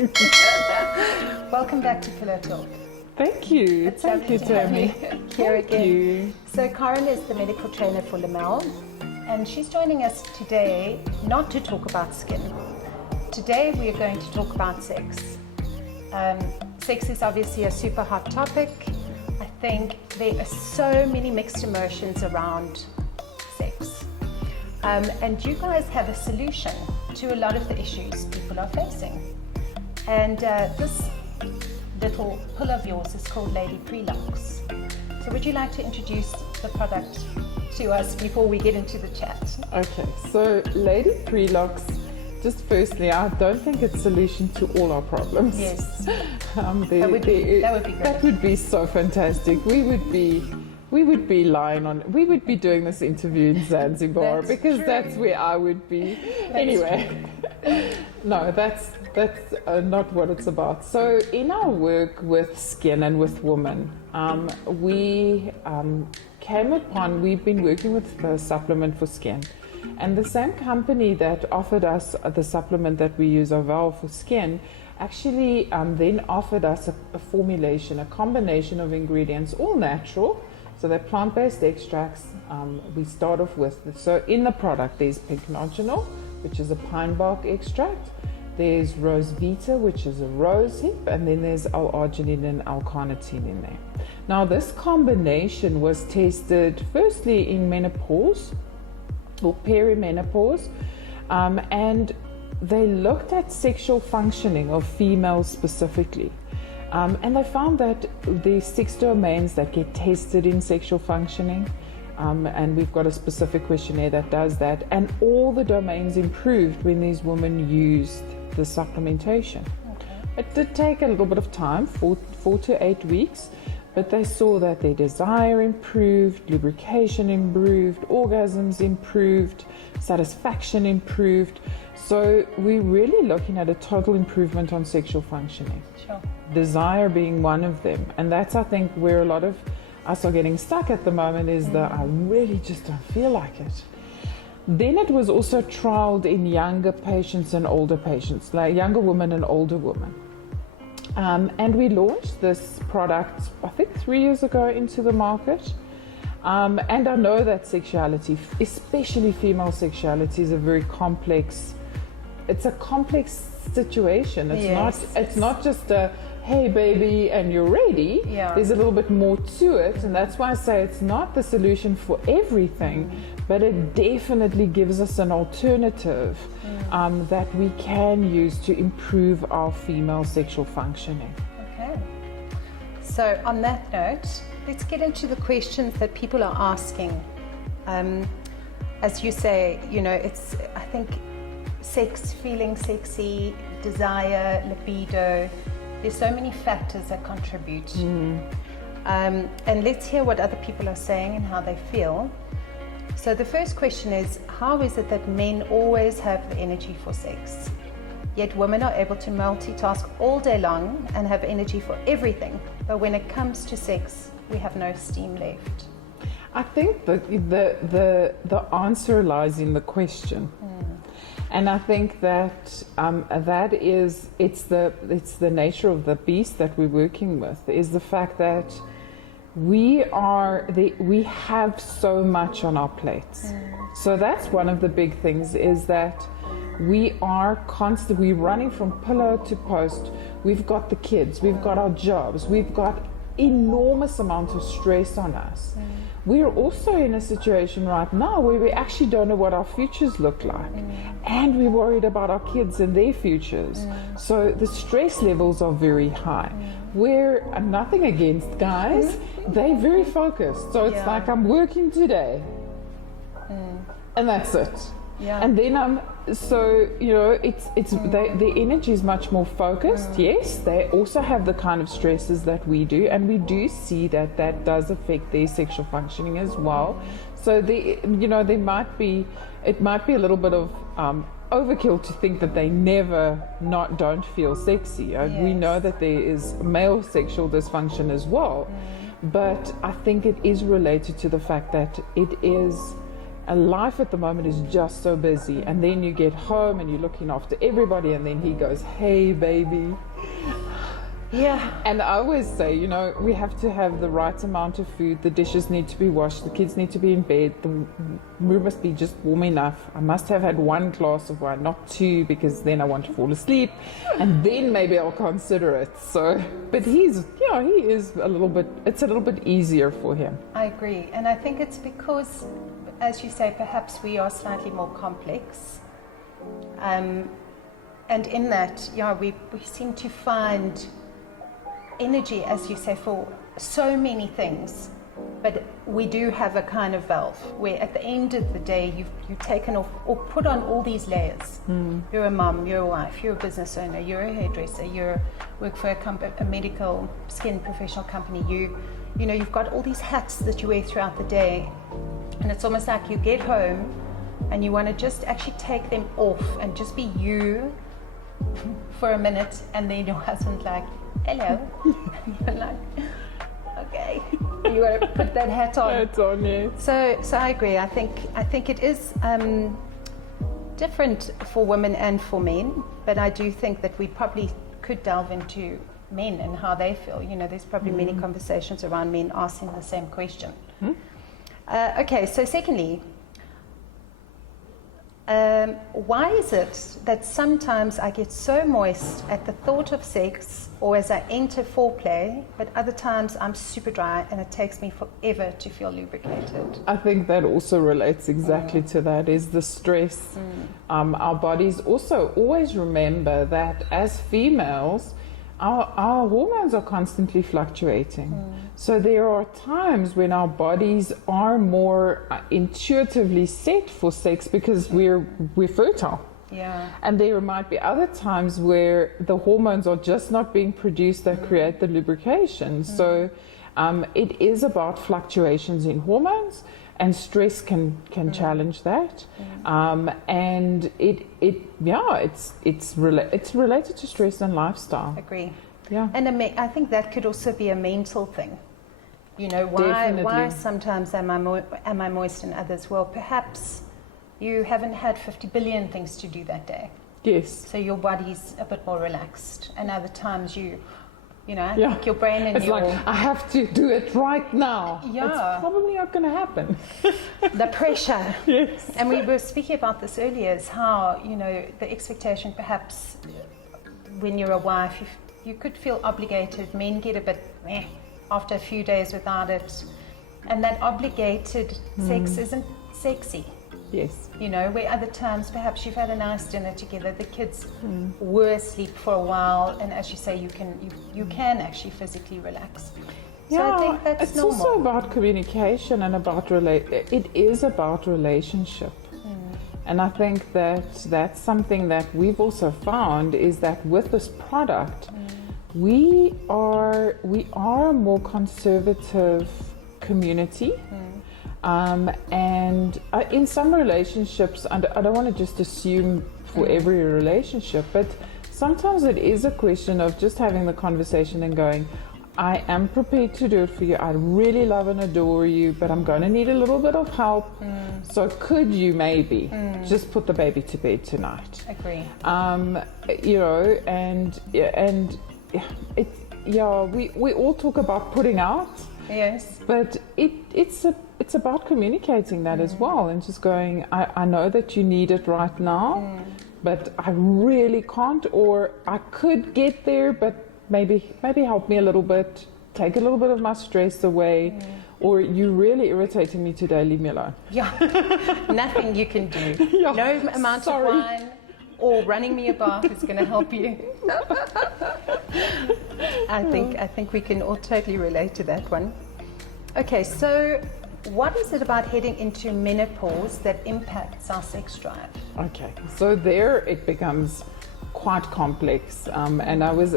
Welcome back to Pillow Talk. Thank you. Thank you, Tammy. Here again. Thank you. So Karen is the medical trainer for Lamelle, and she's joining us today not to talk about skin. Today we are going to talk about sex. Sex is obviously a super hot topic. I think there are so many mixed emotions around sex. And you guys have a solution to a lot of the issues people are facing. And this little pill of yours is called Lady Prelux. So would you like to introduce the product to us before we get into the chat? Okay, so Lady Prelux, just firstly, I don't think it's a solution to all our problems. Yes. That would be great. That would be so fantastic. We would be lying on. We would be doing this interview in Zanzibar because that's where I would be. Anyway, no, that's not what it's about. So in our work with skin and with women, we've been working with a supplement for skin. And the same company that offered us the supplement that we use, Lamelle, for skin, actually then offered us a formulation, a combination of ingredients, all natural. So they're plant-based extracts. We start off with, so in the product there's pycnogenol, which is a pine bark extract. There's rose vita, which is a rose hip, and then there's L-arginine and L-carnitine in there. Now this combination was tested firstly in menopause or perimenopause, and they looked at sexual functioning of females specifically. And they found that the 6 domains that get tested in sexual functioning, and we've got a specific questionnaire that does that, and all the domains improved when these women used the supplementation. Okay. It did take a little bit of time, 4 to 8 weeks, but they saw that their desire improved, lubrication improved, orgasms improved, satisfaction improved. So we're really looking at a total improvement on sexual functioning. Sure. Desire being one of them. And that's, I think, where a lot of us are getting stuck at the moment, is that I really just don't feel like it. Then it was also trialed in younger patients and older patients, like younger women and older women. And we launched this product, I think 3 years ago, into the market. And I know that sexuality, especially female sexuality, is a very complex, it's a complex situation. It's not just a, hey baby, and you're ready. Yeah. There's a little bit more to it, and that's why I say it's not the solution for everything, but it definitely gives us an alternative that we can use to improve our female sexual functioning. Okay. So on that note, let's get into the questions that people are asking. As you say, it's, I think, sex, feeling sexy, desire, libido. There's so many factors that contribute. And let's hear what other people are saying and how they feel. So the first question is, how is it that men always have the energy for sex, yet women are able to multitask all day long and have energy for everything, but when it comes to sex, we have no steam left? I think the answer lies in the question. And I think that it's the nature of the beast that we're working with, is the fact that we have so much on our plates. So that's one of the big things, is that we are constantly running from pillow to post. We've got the kids, we've got our jobs, we've got enormous amount of stress on us. We're also in a situation right now where we actually don't know what our futures look like, and we're worried about our kids and their futures. So the stress levels are very high. We're nothing against guys, they're very focused. So it's like, I'm working today, and that's it. Yeah. And then the energy is much more focused. Yes, they also have the kind of stresses that we do, and we do see that does affect their sexual functioning as well. So it might be a little bit of overkill to think that they don't feel sexy. Yes. We know that there is male sexual dysfunction as well, but I think it is related to the fact that it is And life at the moment is just so busy. And then you get home and you're looking after everybody, and then he goes, hey, baby. Yeah. And I always say, you know, we have to have the right amount of food. The dishes need to be washed. The kids need to be in bed. The room must be just warm enough. I must have had 1 glass of wine, not 2, because then I want to fall asleep. And then maybe I'll consider it. So, but he's, yeah, he is a little bit, it's a little bit easier for him. I agree. And I think it's because, as you say, perhaps we are slightly more complex. And in that, yeah, we seem to find energy, as you say, for so many things, but we do have a kind of valve where at the end of the day you've taken off or put on all these layers. You're a mum, you're a wife, you're a business owner, you're a hairdresser, you work for a medical skin professional company, you know, you've got all these hats that you wear throughout the day, and it's almost like you get home and you want to just actually take them off and just be you for a minute, and then your husband's like, hello. You're like, okay. You got to put that hat on. Hat on, yes. So I agree. I think it is different for women and for men, but I do think that we probably could delve into men and how they feel. You know, there's probably many conversations around men asking the same question. Okay, so secondly, why is it that sometimes I get so moist at the thought of sex or as I enter foreplay, but other times I'm super dry and it takes me forever to feel lubricated? I think that also relates exactly to that, is the stress. Our bodies also always remember that as females, our hormones are constantly fluctuating. So there are times when our bodies are more intuitively set for sex because we're fertile. Yeah. And there might be other times where the hormones are just not being produced that create the lubrication. So it is about fluctuations in hormones, and stress can challenge that. And it's related to stress and lifestyle. Agree. Yeah. And I think that could also be a mental thing. You know, why sometimes am I moist and others? Well, perhaps you haven't had 50 billion things to do that day. Yes. So your body's a bit more relaxed. And other times I think your brain and it's like, I have to do it right now. Yeah. It's probably not going to happen. The pressure. Yes. And we were speaking about this earlier, is how, you know, the expectation perhaps when you're a wife, you could feel obligated. Men get a bit after a few days without it. And that obligated sex isn't sexy. Yes. You know, where other times perhaps you've had a nice dinner together, the kids were asleep for a while, and as you say, you can actually physically relax. So Yeah, I think that's it's normal. also about communication and about it is about relationship. And I think that that's something that we've also found, is that with this product, we are a more conservative community. And in some relationships, and I don't want to just assume for every relationship, but sometimes it is a question of just having the conversation and going, I am prepared to do it for you. I really love and adore you, but I'm going to need a little bit of help. So could you maybe just put the baby to bed tonight? Agree. You know, and we all talk about putting out. Yes. But it's about communicating that as well, and just going, I know that you need it right now, but I really can't, or I could get there, but maybe help me a little bit, take a little bit of my stress away, or you really irritating me today, leave me alone. Yeah. Nothing you can do. Yeah, No amount of wine or running me a bath is going to help you. I think we can all totally relate to that one. Okay, so what is it about heading into menopause that impacts our sex drive? Okay, so there it becomes quite complex, and I was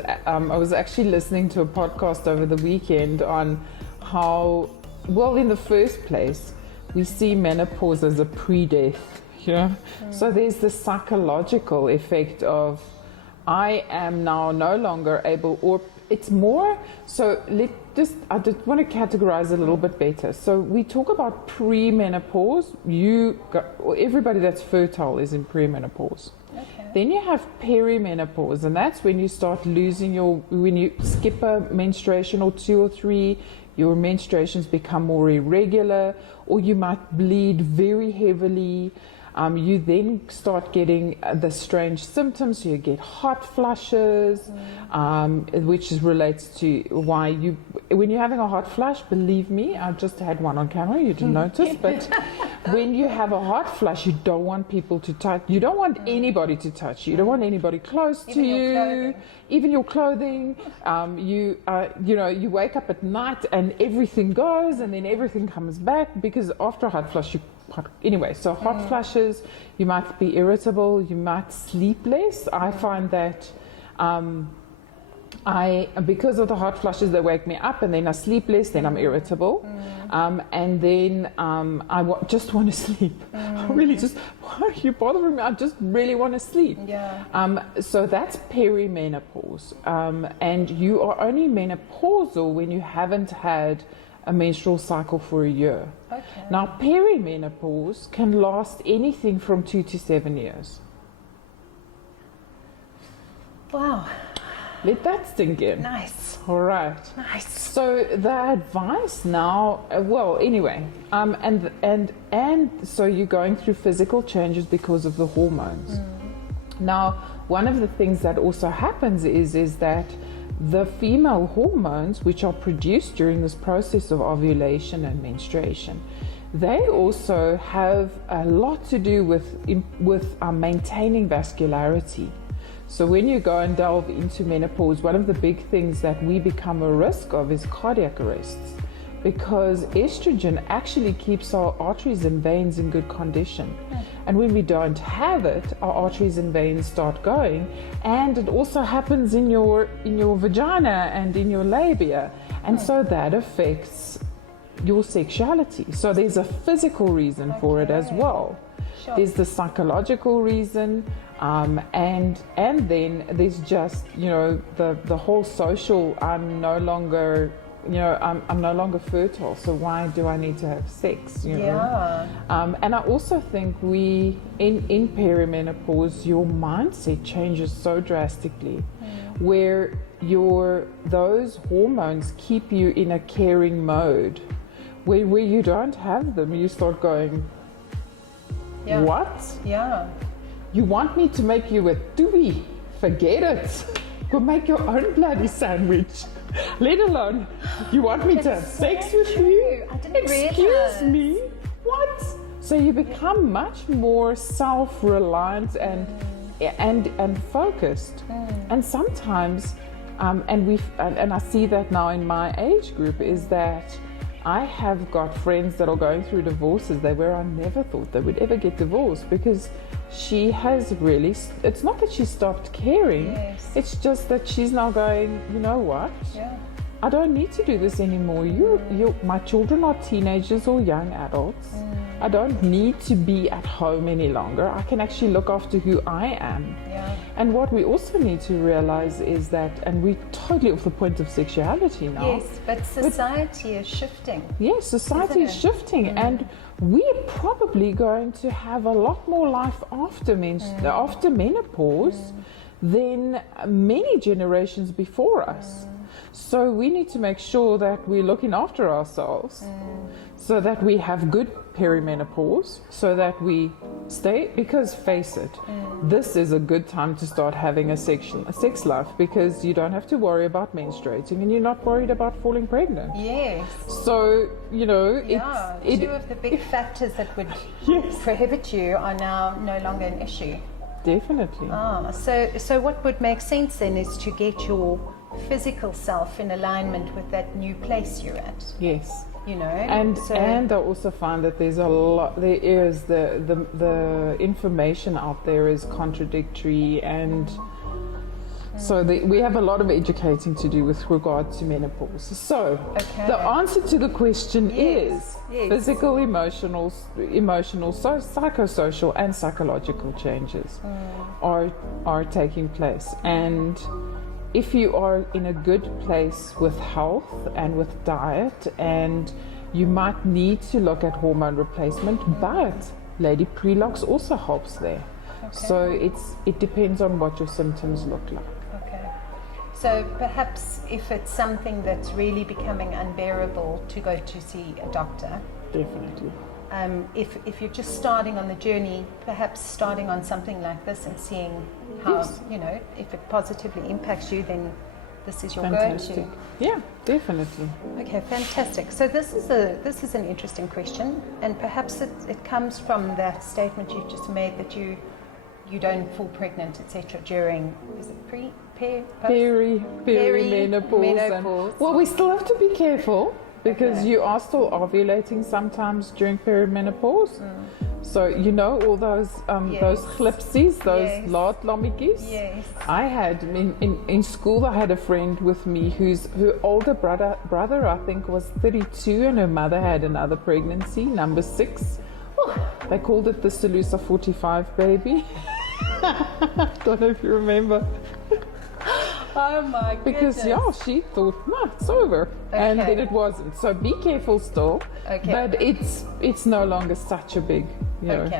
actually listening to a podcast over the weekend on how, well, in the first place, we see menopause as a pre-death. You know? So there's the psychological effect of I am now no longer able, or it's more, so I just want to categorize a little bit better. So we talk about premenopause. Everybody that's fertile is in premenopause. Okay. Then you have perimenopause, and that's when you start losing when you skip a menstruation or 2 or 3, your menstruations become more irregular, or you might bleed very heavily. You then start getting the strange symptoms. You get hot flushes, which relates to why when you're having a hot flush, believe me, I just had one on camera, you didn't notice, but when you have a hot flush, you don't want people to touch, you don't want anybody to touch you, you don't want anybody close to you, even your clothing. You wake up at night and everything goes, and then everything comes back, because after a hot flush, anyway, so hot flushes, you might be irritable, you might sleep less. I find that because of the hot flushes, they wake me up, and then I sleep less, then I'm irritable, and then just want to sleep. I really just, why are you bothering me? I just really want to sleep. Yeah. So that's perimenopause, and you are only menopausal when you haven't had a menstrual cycle for a year. Okay. Now, perimenopause can last anything from 2 to 7 years. Wow. Let that sink in. Nice. All right. Nice. So the advice now, and so you're going through physical changes because of the hormones. Now, one of the things that also happens is that the female hormones, which are produced during this process of ovulation and menstruation, they also have a lot to do with maintaining vascularity. So when you go and delve into menopause, one of the big things that we become a risk of is cardiac arrests, because estrogen actually keeps our arteries and veins in good condition. And when we don't have it, our arteries and veins start going, and it also happens in your vagina and in your labia, and so that affects your sexuality. So there's a physical reason for it as well. Sure. There's the psychological reason, and then there's just the whole social. I'm no longer fertile, so why do I need to have sex? Yeah. And I also think in perimenopause, your mindset changes so drastically, where those hormones keep you in a caring mode. Where you don't have them, you start going, what? Yeah. You want me to make you a doobie? Forget it. Go make your own bloody sandwich. Let alone, you want me to have sex with you? I didn't Excuse realize. me? What? So you become much more self-reliant and focused. And sometimes, and I see that now in my age group, is that I have got friends that are going through divorces where I never thought they would ever get divorced, because she has really, it's not that she stopped caring, it's just that she's now going, you know what? Yeah. I don't need to do this anymore. My children are teenagers or young adults. I don't need to be at home any longer. I can actually look after who I am. Yeah. And what we also need to realize is that, and we're totally off the point of sexuality now. Yes, but society is shifting. Yes, society is shifting, and we're probably going to have a lot more life after menopause than many generations before us. So we need to make sure that we're looking after ourselves, so that we have good perimenopause, so that we stay, because face it, this is a good time to start having a sex life, because you don't have to worry about menstruating, and you're not worried about falling pregnant. Yes. So, Two of the big factors that would prohibit you are now no longer an issue. Definitely. So what would make sense then is to get your physical self in alignment with that new place you're at. Yes. And I also find that there's a lot. There is the information out there is contradictory, and So we have a lot of educating to do with regard to menopause. So the answer to the question is physical, emotional, so psychosocial and psychological changes are taking place. And if you are in a good place with health and with diet, and you might need to look at hormone replacement, but Lady Prelox also helps there. So it depends on what your symptoms look like. Okay. So perhaps if it's something that's really becoming unbearable, to go to see a doctor. Definitely. If you're just starting on the journey, perhaps starting on something like this and seeing how, you know, if it positively impacts you, then this is your go-to. Yeah, definitely. Okay, fantastic. So this is an interesting question, and perhaps it comes from that statement you just made that you don't fall pregnant, etc. during, is it perimenopause? Well, we still have to be careful because you are still ovulating sometimes during perimenopause. So you know all those glipsies, those laatlammetjies. Yes. I had in school. I had a friend with me her older brother I think was 32, and her mother had another pregnancy, number 6. They called it the Salusa 45 baby. Don't know if you remember. Oh my goodness. Because she thought, no, it's over. And then it wasn't. So be careful still. But it's no longer such a big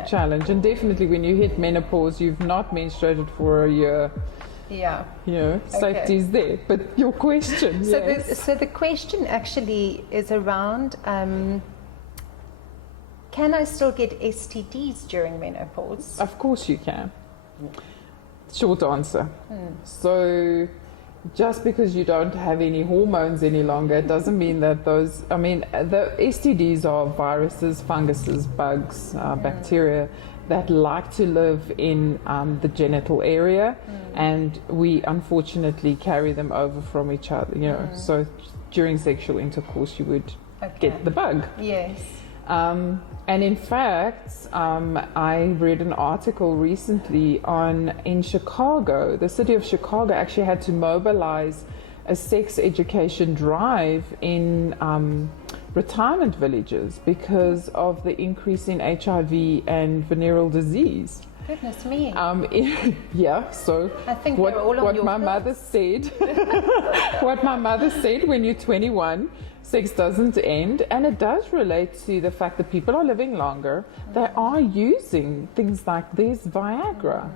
challenge. And definitely when you hit menopause, you've not menstruated for a year. Yeah. Safety's there. But your question, so the question actually is around, can I still get STDs during menopause? Of course you can. Short answer. So just because you don't have any hormones any longer, it doesn't mean that the STDs are viruses, funguses, bugs, bacteria that like to live in the genital area, and we unfortunately carry them over from each other, so during sexual intercourse you would get the bug. Yes. And in fact, I read an article recently in Chicago. The city of Chicago actually had to mobilize a sex education drive in retirement villages because of the increase in HIV and venereal disease. Goodness me. So I think what my mother said, what my mother said, when you're 21, sex doesn't end, and it does relate to the fact that people are living longer. They are using things like there's Viagra.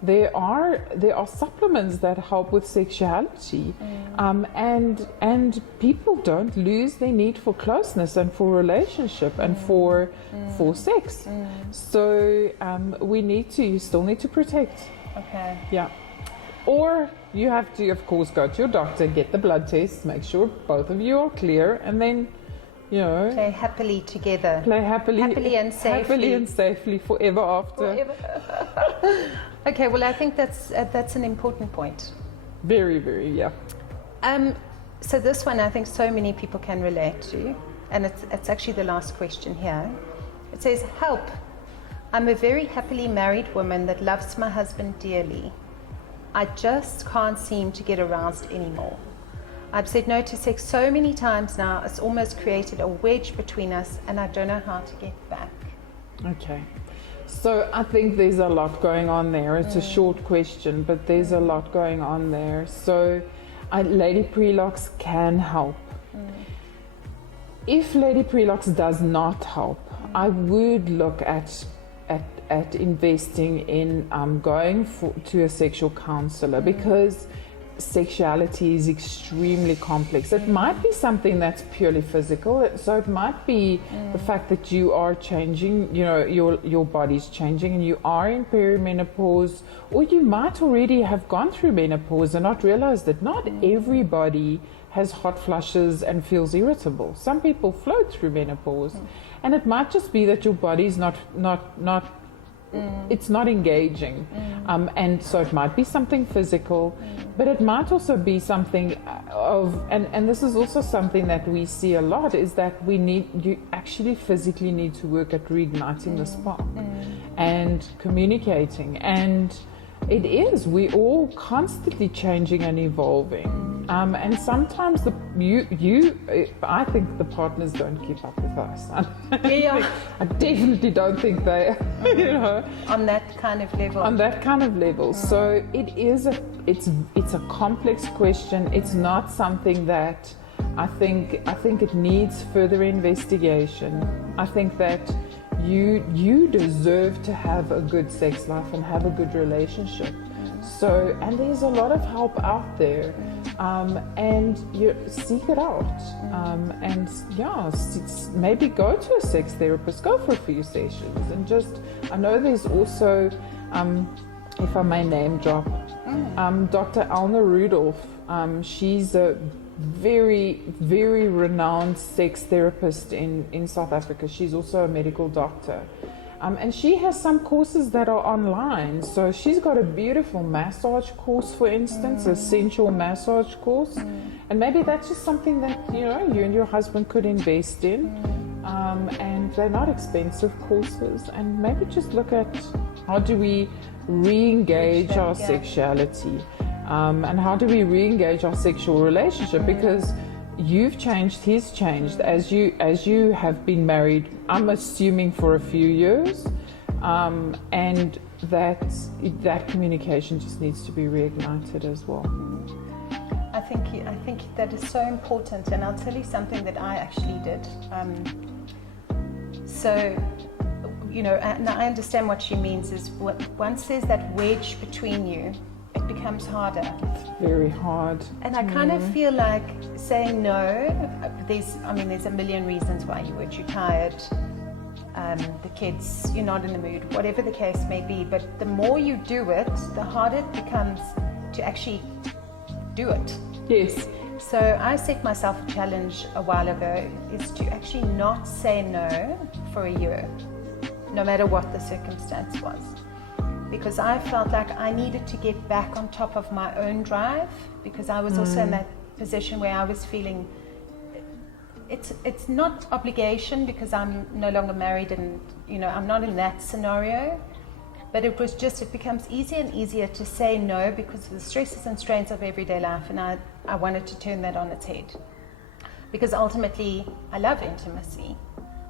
There are supplements that help with sexuality, and people don't lose their need for closeness and for relationship and for sex. So you still need to protect. Okay. Yeah. Or you have to, of course, go to your doctor, get the blood tests, make sure both of you are clear, and then, play happily together. Play happily and safely. Happily and safely forever after. Okay, well, I think that's an important point. Very, very, yeah. So this one, I think so many people can relate to, and it's actually the last question here. It says, help. I'm a very happily married woman that loves my husband dearly. I just can't seem to get aroused anymore. I've said no to sex so many times now, it's almost created a wedge between us, and I don't know how to get back. Okay. So I think there's a lot going on there. It's a short question, but there's a lot going on there. So Lady Prelox can help. If Lady Prelox does not help, I would look at investing in going to a sexual counselor, because sexuality is extremely complex. It might be something that's purely physical, so it might be the fact that you are changing, your body's changing and you are in perimenopause, or you might already have gone through menopause and not realize that not everybody has hot flushes and feels irritable. Some people float through menopause, and it might just be that your body's not it's not engaging, and so it might be something physical, but it might also be something and this is also something that we see a lot, is that you actually physically need to work at reigniting the spark and communicating, and It is. We're all constantly changing and evolving. And sometimes I think the partners don't keep up with us. I definitely don't think they, on that kind of level. On that kind of level. So it's a complex question. It's not something that I think it needs further investigation. I think that you deserve to have a good sex life and have a good relationship. So, and there's a lot of help out there, and you seek it out, and maybe go to a sex therapist, go for a few sessions, and I know there's also, if I may name drop, Dr. Alna Rudolph. She's a very, very renowned sex therapist in South Africa. She's also a medical doctor. And she has some courses that are online. So she's got a beautiful massage course, for instance, a sensual massage course. And maybe that's just something that, you and your husband could invest in. And they're not expensive courses. And maybe just look at how do we re-engage our sexuality, and how do we re-engage our sexual relationship, because you've changed, he's changed, as you have been married, I'm assuming, for a few years, and that communication just needs to be reignited as well. I think that is so important, and I'll tell you something that I actually did. And I understand what she means is once there's that wedge between you, it becomes harder. It's very hard. And I kind of feel like saying no, there's a million reasons why you would. You're tired, the kids, you're not in the mood, whatever the case may be. But the more you do it, the harder it becomes to actually do it. Yes. So I set myself a challenge a while ago, is to actually not say no for a year, no matter what the circumstance was. Because I felt like I needed to get back on top of my own drive, because I was also in that position where I was feeling it's not obligation, because I'm no longer married and I'm not in that scenario, but it becomes easier and easier to say no because of the stresses and strains of everyday life, and I wanted to turn that on its head, because ultimately I love intimacy.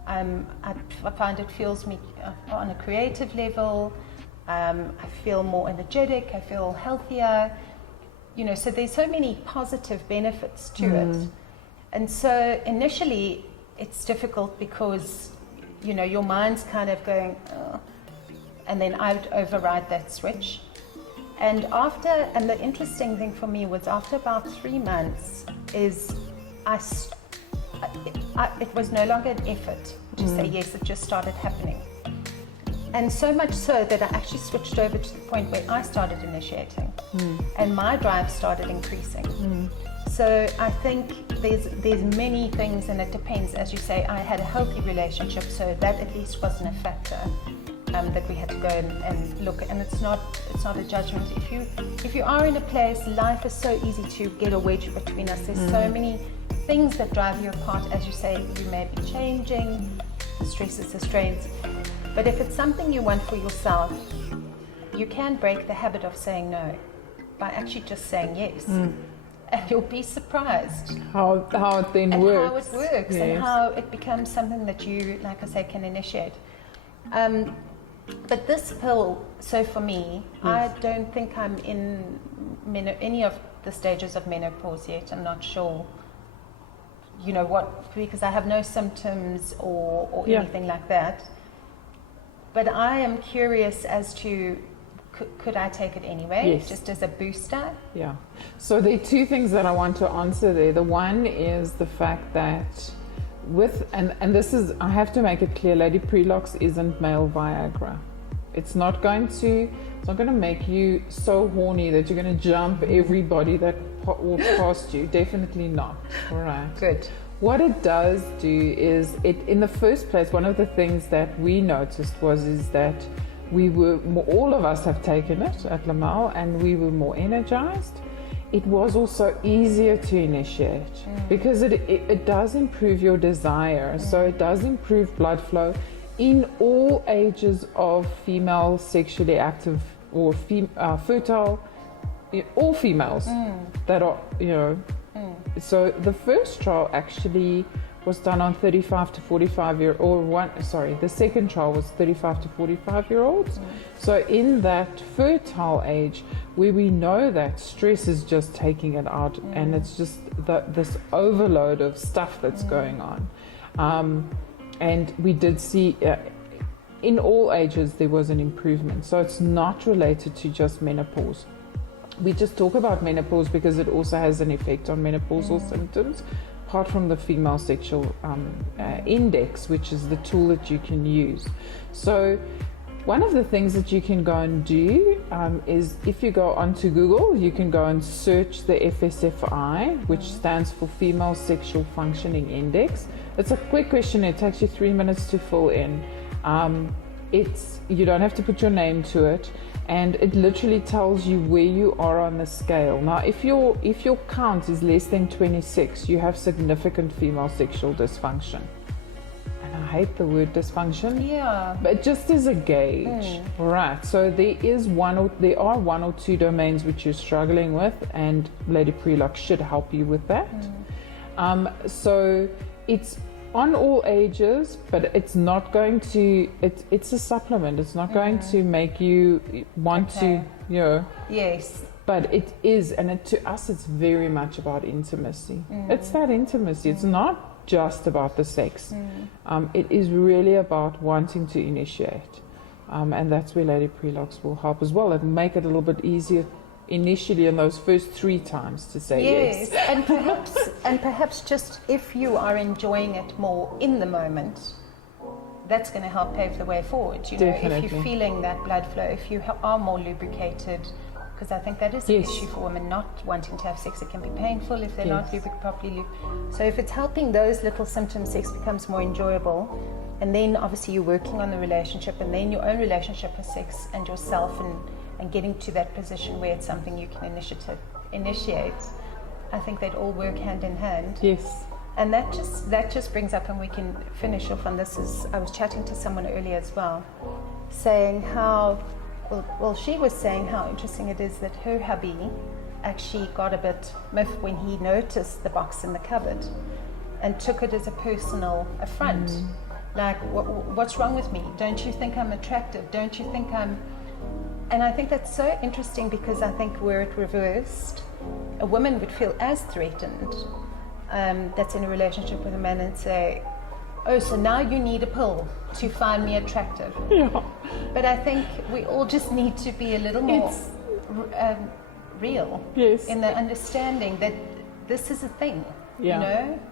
I find it fuels me on a creative level. I feel more energetic, I feel healthier, so there's so many positive benefits to it. And so initially it's difficult because, your mind's kind of going, oh, and then I would override that switch. And the interesting thing for me was after about 3 months is it was no longer an effort to say yes, it just started happening. And so much so that I actually switched over to the point where I started initiating, and my drive started increasing. So I think there's many things, and it depends. As you say, I had a healthy relationship, so that at least wasn't a factor that we had to go and look. And it's not a judgment. If you are in a place, life is so easy to get a wedge between us. There's so many things that drive you apart. As you say, you may be changing, the stresses, the strains. But if it's something you want for yourself, you can break the habit of saying no by actually just saying yes. And you'll be surprised how it then works. How it works, yes. And how it becomes something that you, like I say, can initiate. But this pill, so for me, I don't think I'm in any of the stages of menopause yet. I'm not sure, what, because I have no symptoms or anything like that. But I am curious as to, could I take it anyway, yes, just as a booster? Yeah. So there are two things that I want to answer there. The one is the fact that and this is, I have to make it clear, Lady Prelox isn't male Viagra. It's not going to make you so horny that you're going to jump everybody that walks past you. Definitely not. All right. Good. What it does do is, in the first place, one of the things that we noticed is that all of us have taken it at Lamelle, and we were more energized. It was also easier to initiate because it does improve your desire. So it does improve blood flow in all ages of female sexually active or fertile, all females that are, So the first trial actually was done on 35 to 45 year the second trial was 35 to 45 year olds. So in that fertile age where we know that stress is just taking it out and it's just this overload of stuff that's going on. And we did see in all ages there was an improvement. So it's not related to just menopause. We just talk about menopause because it also has an effect on menopausal symptoms, apart from the female sexual index, which is the tool that you can use. So one of the things that you can go and do is if you go onto Google, you can go and search the FSFI, which stands for Female Sexual Functioning Index. It's a quick questionnaire. It takes you 3 minutes to fill in. You don't have to put your name to it, and it literally tells you where you are on the scale. Now, if your count is less than 26, you have significant female sexual dysfunction. And I hate the word dysfunction. Yeah. But just as a gauge, right? So there are one or two domains which you're struggling with, and Lady Prelock should help you with that. So it's on all ages, but it's not going to. It's a supplement. It's not going to make you want to, Yes. But it is, and to us, it's very much about intimacy. It's that intimacy. It's not just about the sex. It is really about wanting to initiate, and that's where Lady Prelocks will help as well, and make it a little bit easier initially in those first 3 times to say yes. and perhaps just if you are enjoying it more in the moment, that's going to help pave the way forward. Definitely. If you're feeling that blood flow, if you are more lubricated, because I think that is an issue for women not wanting to have sex. It can be painful if they're not properly. So if it's helping those little symptoms, sex becomes more enjoyable. And then obviously you're working on the relationship, and then your own relationship with sex and yourself, and getting to that position where it's something you can initiate. I think they'd all work hand in hand. Yes. And that just brings up, and we can finish off on this, I was chatting to someone earlier as well, saying how, she was saying how interesting it is that her hubby actually got a bit miffed when he noticed the box in the cupboard and took it as a personal affront. Like, what's wrong with me? Don't you think I'm attractive? Don't you think I'm... And I think that's so interesting, because I think were it reversed, a woman would feel as threatened that's in a relationship with a man and say, oh, so now you need a pill to find me attractive. Yeah. But I think we all just need to be a little more real in the understanding that this is a thing.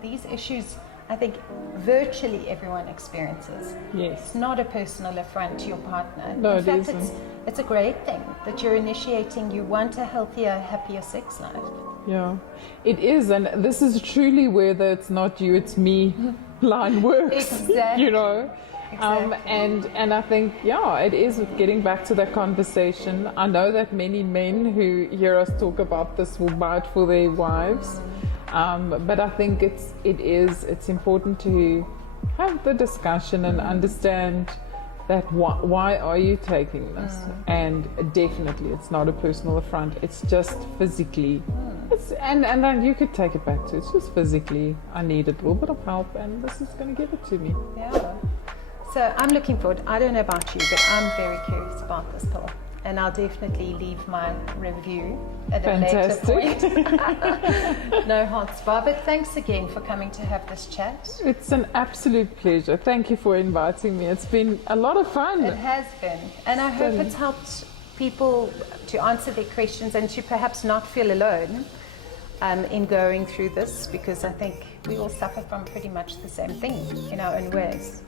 These issues, I think virtually everyone experiences. Yes. It's not a personal affront to your partner. No, in fact, isn't. It's a great thing that you're initiating. You want a healthier, happier sex life. Yeah, it is. And this is truly where the it's not you, it's me line works. Exactly. Exactly. And I think, it is getting back to that conversation. I know that many men who hear us talk about this will buy it for their wives. But I think it's important to have the discussion and understand that why are you taking this? And definitely it's not a personal affront. It's just physically. And then you could take it back to it's just physically. I need a little bit of help, and this is going to give it to me. Yeah. So I'm looking forward. I don't know about you, but I'm very curious about this pill. And I'll definitely leave my review at a later point. No hard spa, but thanks again for coming to have this chat. It's an absolute pleasure. Thank you for inviting me. It's been a lot of fun. It has been. And I hope it's helped people to answer their questions and to perhaps not feel alone in going through this, because I think we all suffer from pretty much the same thing in our own ways.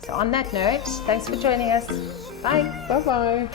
So on that note, thanks for joining us. Bye. Bye-bye.